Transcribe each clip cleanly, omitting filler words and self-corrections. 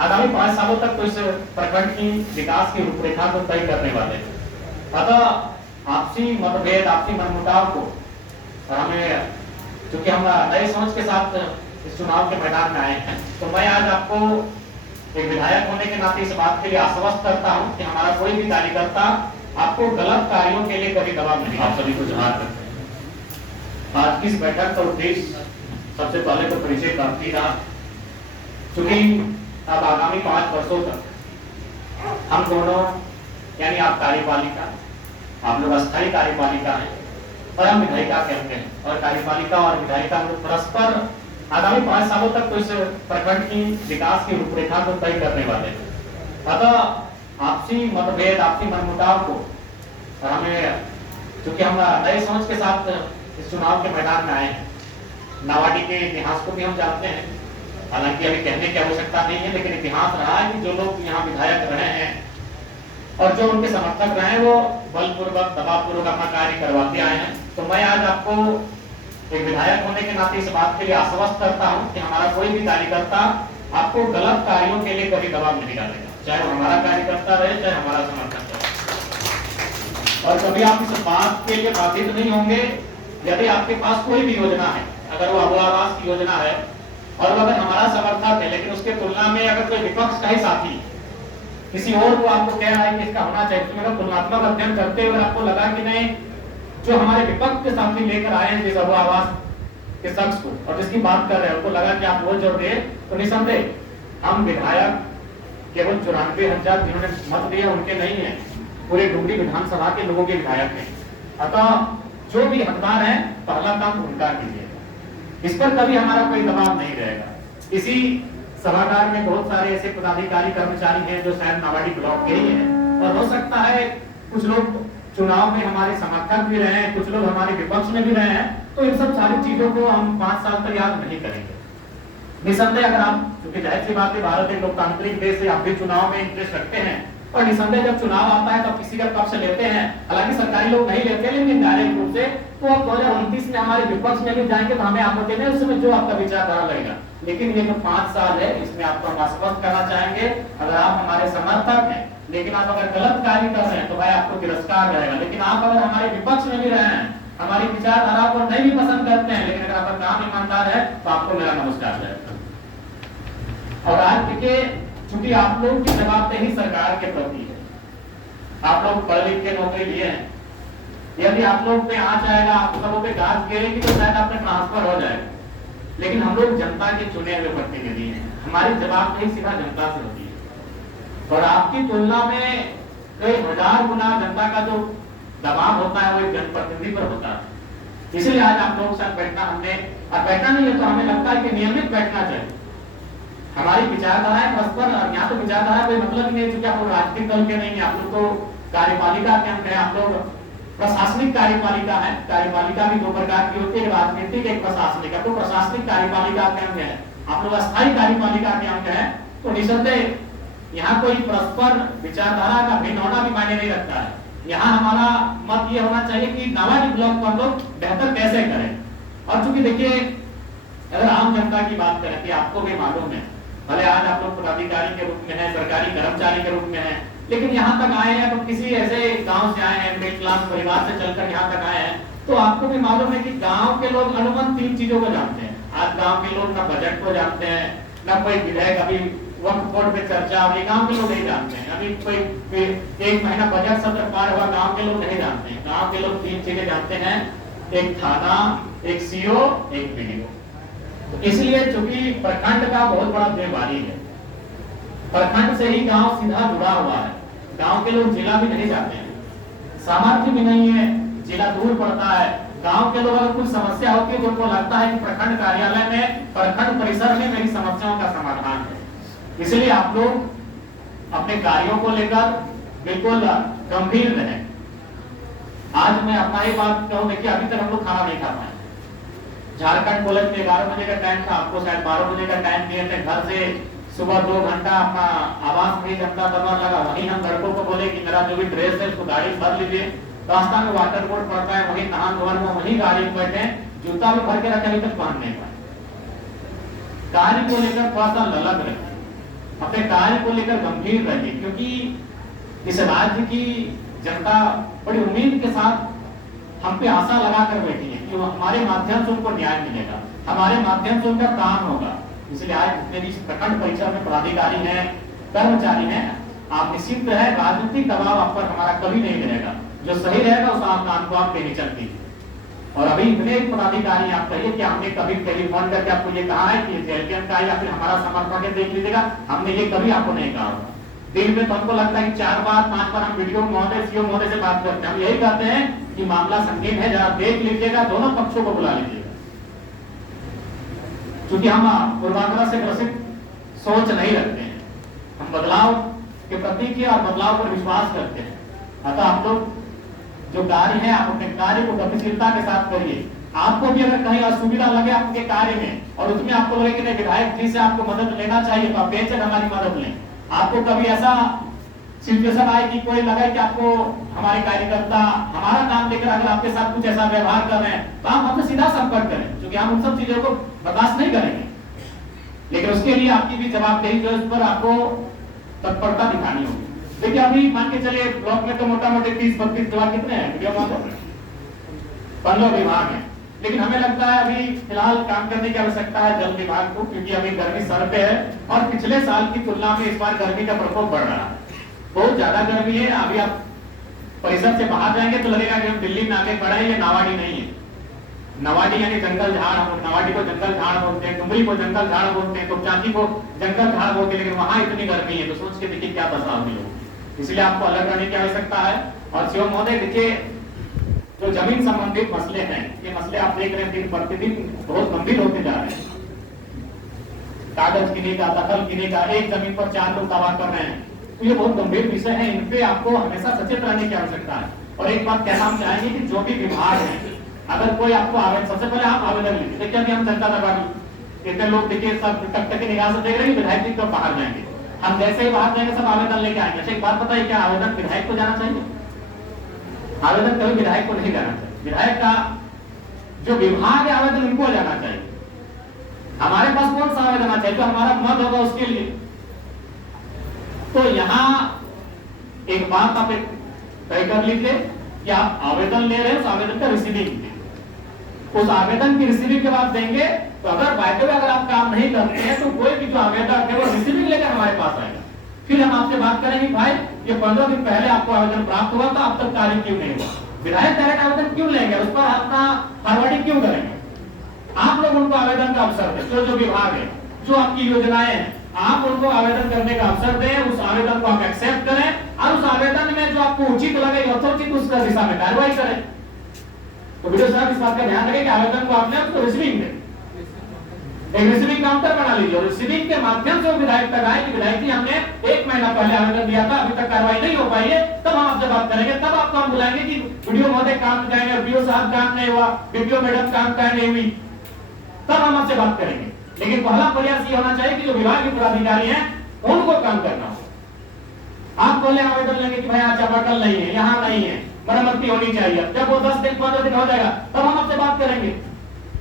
आगामी 5 सालों तक तो इस प्रखंड की विकास की रूपरेखा को तय करने वाले हैं। अतः आपसी मतभेद, आपसी मनमुटाव को और हमें, चूंकि हम नए सोच के साथ इस चुनाव के मैदान में आए हैं, तो मैं आज आपको एक विधायक होने के नाते इस बात के लिए आश्वस्त करता हूं कि हमारा कोई भी कार्यकर्ता आपको गलत कार्यों के लिए कभी दबाव नहीं। आप सभी को जवाब करते हैं। आज की इस बैठक का उद्देश्य सबसे पहले तो परिचय प्राप्ति रहा। चूंकि अब आगामी 5 वर्षों तक हम दोनों, यानी आप कार्यपालिका, आप लोग अस्थायी कार्यपालिका हैं और हम विधायिका के अंग हैं, और कार्यपालिका और विधायिका परस्पर आगामी 5 सालों तक तो इस प्रखंड की विकास की रूपरेखा को तय करने वाले हैं। अतः आपसी मतभेद, आपसी मनमुटाव को और हमें, चूंकि हम नए सोच के साथ इस चुनाव के मैदान में आए हैं, नावाडी के इतिहास को भी हम जानते हैं, हालांकि अभी कहने की आवश्यकता नहीं है, लेकिन इतिहास रहा है कि जो लोग यहाँ विधायक रहे हैं और जो उनके समर्थक रहे हैं, वो बलपूर्वक, दबावपूर्वक अपना कार्य करवाते आए हैं। तो मैं आज आपको एक विधायक होने के नाते इस बात के लिए आश्वस्त करता हूं कि हमारा कोई भी कार्यकर्ता आपको गलत कार्यों के लिए कभी दबाव नहीं डालेगा, चाहे वो हमारा कार्यकर्ता रहे, चाहे हमारा समर्थक रहे। और कभी आप इस बात के लिए बाधित नहीं होंगे यदि आपके पास कोई भी योजना है, अगर वो आवास की योजना है और वो अगर हमारा समर्थक है, लेकिन उसके तुलना में अगर कोई विपक्ष का ही साथी किसी और को आपको कह रहा है कि इसका होना चाहिए, तो मेरा तुलनात्मक अध्ययन करते हुए आपको लगा कि नहीं, जो हमारे विपक्ष के सामने लेकर आए हैं जिस आवास के शख्स को और जिसकी बात कर रहे हैं, उनको लगा कि आप वोट जोड़ रहे, तो निसंदेह हम विधायक केवल 94,000 जिन्होंने मत दिया उनके नहीं है, पूरे डुमरी विधानसभा के लोगों के विधायक हैं। अतः जो भी हकदार है, पहला काम उनका कीजिएगा, इस पर कभी हमारा कोई दबाव नहीं रहेगा। इसी सभागार में बहुत सारे ऐसे पदाधिकारी, कर्मचारी हैं जो शायद नावाडी ब्लॉक के ही हैं, और हो सकता है कुछ लोग चुनाव में हमारे समर्थक भी रहे हैं, कुछ लोग हमारे विपक्ष में भी रहे हैं, तो इन सब सारी चीजों को हम 5 साल तक याद नहीं करेंगे। निसंदेह अगर आप, क्योंकि जाहिर सी बात है भारत एक लोकतांत्रिक देश है, आप भी चुनाव में इंटरेस्ट रखते हैं, और निसंदेह जब चुनाव आता है तब किसी का पक्ष लेते हैं, हालांकि सरकारी लोग नहीं लेते, लेकिन डायरेक्ट रूप से, तो अब 2029 में हमारे विपक्ष में भी जाएंगे तो हमें आपत्ति नहीं, उस समय जो आपका विचारधारा लगेगा। लेकिन ये जो 5 साल है, इसमें आपको हम आश्वस्त करना चाहेंगे, अगर आप हमारे समर्थक हैं, लेकिन आप अगर गलत कार्य कर रहे हैं तो भाई आपको तिरस्कार रहेगा, लेकिन आप अगर हमारे विपक्ष में भी रहे हैं, हमारी विचारधारा को नहीं भी पसंद करते हैं, लेकिन अगर आपका काम ईमानदार है तो आपको मेरा नमस्कार रहेगा। और आज देखिए, चूंकि आप लोग की जवाबदेही सरकार के प्रति है, आप लोग पढ़ लिख के नौकरी लिए हैं, यदि आप लोग पे आ जाएगा, आप सबों पे गाज गिरेगी तो शायद आपने ट्रांसफर हो जाएगा, लेकिन हम लोग जनता के चुने हुए प्रतिनिधि हैं, हमारी जवाबदेही सीधा जनता से होती है, और आपकी तुलना में कई 1000 गुना जनता का जो दबाव होता है वो एक जनप्रतिनिधि पर होता है। इसलिए आज आप लोगों के साथ बैठना, हमने और बैठना नहीं है तो हमें लगता है कि नियमित बैठना चाहिए। हमारी विचारधाराएं परस्पर, और यहाँ तो विचारधारा कोई मतलब ही नहीं, क्योंकि आप लोग राजनीतिक दल के नहीं है, आप लोग तो कार्यपालिका के अंग हैं, आप लोग प्रशासनिक कार्यपालिका है। कार्यपालिका भी 2 प्रकार की होती है, राजनीतिक, एक प्रशासनिक। तो प्रशासनिक कार्यपालिका के अंग है, आप लोग अस्थायी कार्यपालिका के अंग है, तो निसंदेह यहाँ कोई परस्पर विचारधारा का भिन्न होना भी मायने नहीं रखता है। यहाँ हमारा मत ये होना चाहिए कि नावाडी ब्लॉक को हम लोग बेहतर कैसे करें। और चूंकि देखिए, अगर आम जनता की बात करें कि आपको भी मालूम है, भले आज आप लोग पदाधिकारी के रूप में हैं, सरकारी कर्मचारी के रूप में हैं, लेकिन यहाँ तक आए हैं तो किसी ऐसे गांव से आए हैं, मिडिल क्लास परिवार से चलकर यहाँ तक आए हैं, तो आपको भी मालूम है कि गांव के लोग अनुमन 3 चीजों को जानते हैं। आज गांव के लोग ना बजट को जानते हैं, ना कोई विधेयक, अभी वक्त बोर्ड पे चर्चा, अभी गांव के लोग नहीं जानते हैं, अभी कोई 1 महीना बजट सत्र पार हुआ, गांव के लोग नहीं जानते हैं। गांव के लोग 3 चीजें जानते हैं, एक थाना, एक सीओ, एक बीडीओ। तो इसलिए चूंकि प्रखंड का बहुत बड़ा जिम्मेवारी है, प्रखंड से ही गांव सीधा जुड़ा हुआ है, गांव के लोग जिला भी नहीं जाते हैं, सामर्थ्य भी नहीं है, जिला दूर पड़ता है। गांव के लोग अगर कुछ समस्या होती है तो उनको लगता है कि प्रखंड कार्यालय में, प्रखंड परिसर में मेरी समस्याओं का समाधान है। इसलिए आप लोग अपने कार्यों को लेकर बिल्कुल गंभीर रहें। आज मैं अपना ही बात कहूं, देखिए अभी तक हम लोग खाना नहीं खा पाए। झारखंड कॉलेज में 11 बजे का टाइम था, आपको शायद 12 बजे का टाइम दिए थे। घर से सुबह 2 घंटा अपना आवास में घंटा दबाव लगा, वहीं हम लड़कों को बोले कि मेरा जो भी ड्रेस है उसको गाड़ी भर लीजिए, रास्ता में वाटर बोर्ड पड़ता है, वहीं नहा धोवन में वहीं गाड़ी में बैठे, जूता भी भर के रखे, अभी तक पहन नहीं पाए। कार्य को लेकर थोड़ा सा ललक रहे, अपने कार्य को लेकर गंभीर रहिए, क्योंकि इस राज्य की जनता बड़ी उम्मीद के साथ हम पे आशा लगा कर बैठी है कि हमारे माध्यम से उनको न्याय मिलेगा, हमारे माध्यम से उनका काम होगा। इसलिए आज जितने भी प्रखंड परिषद में पदाधिकारी हैं, कर्मचारी हैं, आप निश्चित है राजनीतिक दबाव आप पर हमारा कभी नहीं रहेगा। जो सही रहेगा उस काम को आप लेनी चलती। और अभी इतने पदाधिकारी आप कहिए कि हमने कभी टेलीफोन करके आपको ये कहा है कि जेएलपीएम का या फिर हमारा समर्थन है देख लीजिएगा, हमने ये कभी आपको नहीं कहा। दिन में तो हमको लगता है कि 4 बार 5 बार हम वीडियो महोदय सीओ महोदय से बात करते हैं। हम यही कहते हैं कि मामला संगीन है, जरा देख लीजिएगा, दोनों पक्षों को बुला लीजिएगा। क्योंकि हम पूर्वाग्रह से ग्रसित सोच नहीं रखते हैं, हम बदलाव के प्रति की और बदलाव पर विश्वास करते हैं। अतः आप लोग जो कार्य है आप अपने कार्य को गतिशीलता के साथ करिए। आपको भी अगर कहीं असुविधा लगे आपके कार्य में और उसमें आपको लगे कि नहीं विधायक जी से आपको मदद लेना चाहिए, तो आप बेशक हमारी मदद लें। आपको कभी ऐसा सिचुएशन आए कि कोई लगे कि आपको हमारे कार्यकर्ता हमारा काम लेकर अगर आपके साथ कुछ ऐसा व्यवहार कर रहे हैं, तो आप हमसे सीधा संपर्क करें, क्योंकि हम उन सब चीजों को बर्दाश्त नहीं करेंगे। लेकिन उसके लिए आपकी भी जवाबदेही जो इस पर आपको तत्परता दिखानी होगी। देखिए अभी मान के चलिए ब्लॉक में तो मोटा मोटी 30-32 विभाग कितने हैं, 15 विभाग हैं। लेकिन हमें लगता है अभी फिलहाल काम करने की आवश्यकता है जल विभाग को, क्योंकि अभी गर्मी सर पे है और पिछले साल की तुलना में इस बार गर्मी का प्रकोप बढ़ रहा है, बहुत ज्यादा गर्मी है। अभी आप परिसर से बाहर जाएंगे तो लगेगा कि हम दिल्ली में आगे बढ़े, ये नावाडी नहीं है। नवाडी यानी जंगल झाड़, हम नवाडी को जंगल झाड़ बोलते हैं, डुमरी को जंगल झाड़ बोलते हैं, तो चांची को जंगल झाड़ बोलते हैं, लेकिन वहां इतनी गर्मी है, तो सोच के देखिए क्या दशा होगी लोगों। इसलिए आपको अलग रहने की आवश्यकता है। और सीओ महोदय देखिए जो जमीन संबंधित मसले हैं, ये मसले आप देख रहे हैं दिन प्रतिदिन बहुत गंभीर होते जा रहे हैं। कागज गिने का, दखल गिने का, एक जमीन पर 4 लोग दावा कर रहे हैं, तो ये बहुत गंभीर विषय है, इन पे आपको हमेशा सचेत रहने की आवश्यकता है। और एक बात कहना हम चाहेंगे कि जो भी विभाग है, अगर कोई आपको आवेदन, सबसे पहले आप आवेदन लीजिए। देखिए अभी हम जनता दरबार इतने लोग देखिए सब टक की निगाह से देख रहे हैं, विधायक जी कब बाहर जाएंगे, हम जैसे ही बाहर जाएंगे सब आवेदन लेके आएंगे। अच्छा एक बात बताइए, क्या आवेदन विधायक को जाना चाहिए? आवेदन कभी विधायक को नहीं जाना चाहिए। विधायक का जो विभाग है आवेदन उनको जाना चाहिए। हमारे पास कौन सा आवेदन आना चाहिए? जो हमारा मत होगा उसके लिए। तो यहाँ एक बात आप तय कर लीजिए कि आप आवेदन ले रहे हैं, उस आवेदन का रिसीविंग, उस आवेदन की रिसीविंग के बाद देंगे। तो अगर बाय अगर आप काम नहीं करते हैं तो कोई भी जो आवेदक है वो रिसीविंग लेकर हमारे पास आएगा, फिर हम आपसे बात करेंगे भाई ये 15 दिन पहले आपको आवेदन प्राप्त हुआ था, अब तक कार्य क्यों नहीं हुआ, विधायक डायरेक्ट आवेदन क्यों लेंगे, उस पर अपना फॉरवर्डिंग क्यों करेंगे? आप लोग उनको आवेदन का अवसर दें। जो विभाग है, जो आपकी योजनाएं हैं, आप उनको आवेदन करने का अवसर दें, उस आवेदन को आप एक्सेप्ट करें और उस आवेदन में जो आपको उचित लगे यथोचित उसका दिशा में कार्रवाई करें। तो वीडियो साहब इस बात का ध्यान रखें कि आवेदन को आपने उसको रिसीविंग दें, एक रिसीविंग काउंटर बना लीजिए और रिसीविंग के माध्यम से विधायक तक आए कि विधायक जी हमने 1 महीना पहले आवेदन दिया था, अभी तक कार्रवाई नहीं हो पाई है, तब हम आपसे बात करेंगे। तब आपको हम बुलाएंगे कि वीडियो महोदय काम जाएंगे, वीडियो साहब काम नहीं हुआ, वीडियो मैडम काम नहीं हुई, तब हम आपसे बात करेंगे। लेकिन पहला प्रयास ये होना चाहिए कि जो विभाग के पदाधिकारी हैं उनको काम करना हो। आप पहले आवेदन लेंगे कि भाई यहाँ चापाकल नहीं है, यहाँ नहीं है, मरम्मती होनी चाहिए। जब वो 10 दिन 15 दिन हो जाएगा तब हम आपसे बात करेंगे।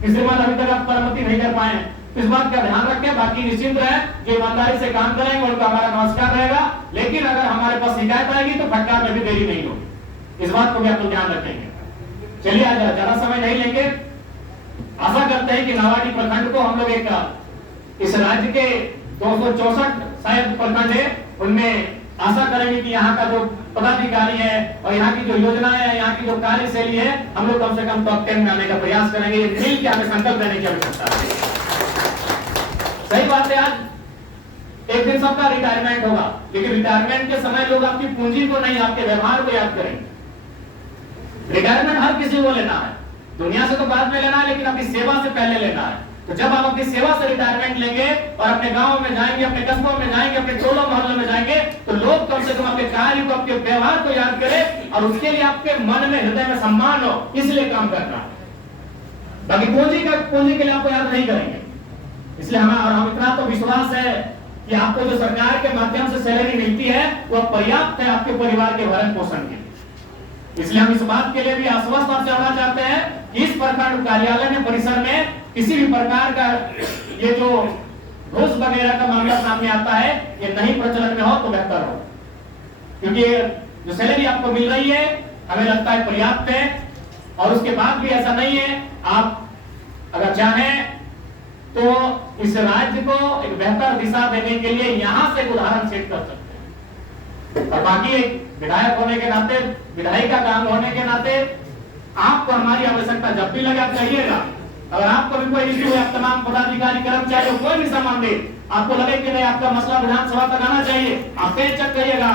इसके बाद अभी तक आप मरम्मती नहीं कर पाए, इस बात का ध्यान रखें। बाकी निश्चिंत रहे, जो ईमानदारी से काम करेंगे उनका हमारा नमस्कार रहेगा। लेकिन अगर हमारे पास शिकायत आएगी तो फटकार में भी देरी नहीं होगी, इस बात को भी आप लोग ध्यान रखेंगे। चलिए आज ज्यादा समय नहीं लेंगे। आशा करते हैं कि नावाडी प्रखंड को हम लोग एक इस राज्य के 264 शायद प्रखंड है, उनमें आशा करेंगे कि यहाँ का जो पदाधिकारी है और यहाँ की जो योजनाएं है, यहाँ की जो कार्यशैली है, हम लोग कम से कम टॉप 10 में आने का प्रयास करेंगे। ये मिल के हमें संकल्प लेने की आवश्यकता है। सही बात है, आज एक दिन सबका रिटायरमेंट होगा, लेकिन रिटायरमेंट के समय लोग आपकी पूंजी को नहीं, आपके व्यवहार को याद करेंगे। रिटायरमेंट हर किसी को लेना है, दुनिया से तो बाद में लेना है, लेकिन अपनी सेवा से पहले लेना है। तो जब आप अपनी सेवा से रिटायरमेंट लेंगे और अपने गांव में जाएंगे, अपने कस्बों में जाएंगे, अपने टोलों मोहल्लों में जाएंगे, तो लोग कम से कम आपके कार्य को, आपके व्यवहार को याद करें और उसके लिए आपके मन में, हृदय में सम्मान हो, इसलिए काम करना है। बाकी पूंजी के लिए आपको याद नहीं करेंगे। इसलिए हम इतना तो विश्वास है कि आपको जो सरकार के माध्यम से सैलरी मिलती है वह पर्याप्त है आपके परिवार के भरण पोषण के लिए। इसलिए हम इस बात के लिए भी आश्वस्त आपसे होना चाहते हैं कि इस प्रखंड कार्यालय में, परिसर में किसी भी प्रकार का ये जो घूस वगैरह का मामला सामने आता है, ये नहीं प्रचलन में हो तो बेहतर हो, क्योंकि जो सैलरी आपको मिल रही है हमें लगता है पर्याप्त है, और उसके बाद भी ऐसा नहीं है। आप अगर चाहें तो इस राज्य को एक बेहतर दिशा देने के लिए यहां से उदाहरण सेट कर सकते हैं। और बाकी एक विधायक होने के नाते, विधायिका काम होने के नाते आपको हमारी आवश्यकता जब भी लगे आप कहिएगा। अगर आपको भी कोई इश्यू है, आप तमाम पदाधिकारी कर्मचारियों कोई भी संबंधित आपको लगे कि नहीं आपका मसला विधानसभा तक आना चाहिए, आप बेचक कहिएगा।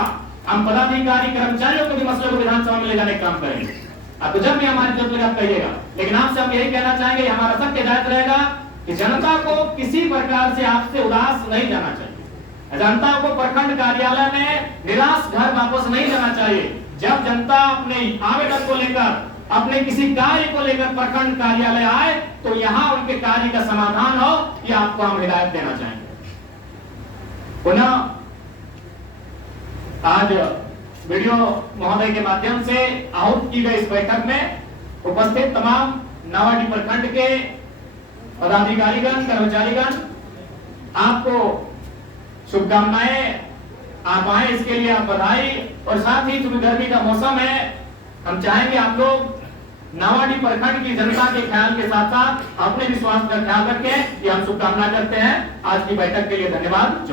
हम पदाधिकारी कर्मचारियों के भी मसले को विधानसभा में ले जाने का काम करेंगे। आपको जब भी हमारी जरूरत लगे आप कहिएगा। लेकिन आपसे हम यही कहना चाहेंगे, हमारा सख्त हिदायत रहेगा कि जनता को किसी प्रकार से आपसे उदास नहीं जाना चाहिए। जनता को प्रखंड कार्यालय में निराश घर वापस नहीं जाना चाहिए। जब जनता अपने आवेदन को लेकर, अपने किसी कार्य को लेकर प्रखंड कार्यालय आए तो यहाँ उनके कार्य का समाधान हो, ये आपको हम हिदायत देना चाहेंगे। पुनः आज वीडियो महोदय के माध्यम से आहूत की गई इस बैठक में उपस्थित तमाम नावाडीह प्रखंड के पदाधिकारीगण, कर्मचारीगण, आपको शुभकामनाएं। आप आए इसके लिए आप बधाई। और साथ ही चूंकि गर्मी का मौसम है, हम चाहेंगे आप लोग नावाडीह प्रखंड की जनता के ख्याल के साथ साथ अपने विश्वास का ख्याल रखें, ये हम शुभकामना करते हैं। आज की बैठक के लिए धन्यवाद।